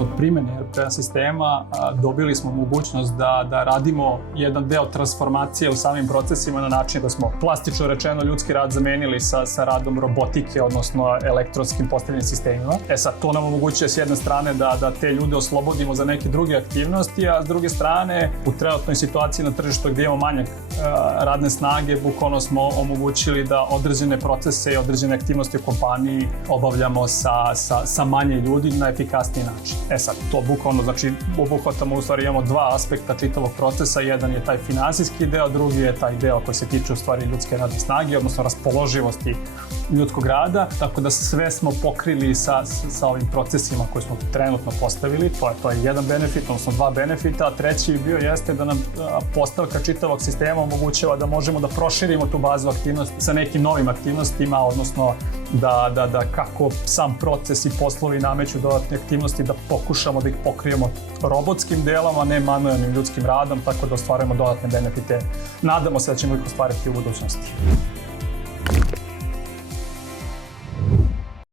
kod primjene RPA sistema dobili smo mogućnost da radimo jedan deo transformacije u samim procesima na način da smo plastično rečeno ljudski rad zamenili sa radom robotike, odnosno elektronskim postavljenim sistemima. Sad, to nam omogućuje s jedne strane da te ljude oslobodimo za neke druge aktivnosti, a s druge strane u trenutnoj situaciji na tržištu gdje imamo manjak radne snage, bukvalno smo omogućili da određene procese i određene aktivnosti u kompaniji obavljamo sa manje ljudi na efikasniji način. Sad, to bukvalno, znači, obuhvatamo, u stvari imamo dva aspekta čitavog procesa. Jedan je taj finansijski deo, drugi je taj deo koji se tiče u stvari ljudske radne snage, odnosno raspoloživosti ljudskog rada, tako da sve smo pokrili sa ovim procesima koje smo trenutno postavili. To je jedan benefit, odnosno dva benefita, a treći bio jeste da nam postavka čitavog sistema omogućava da možemo da proširimo tu bazu aktivnosti sa nekim novim aktivnostima, odnosno da kako sam proces i poslovi nameću dodatne aktivnosti, da pokušamo da ih pokrijemo robotskim delom, a ne manualnim ljudskim radom, tako da ostvarujemo dodatne benefite. Nadamo se da ćemo ih ostvariti u budućnosti.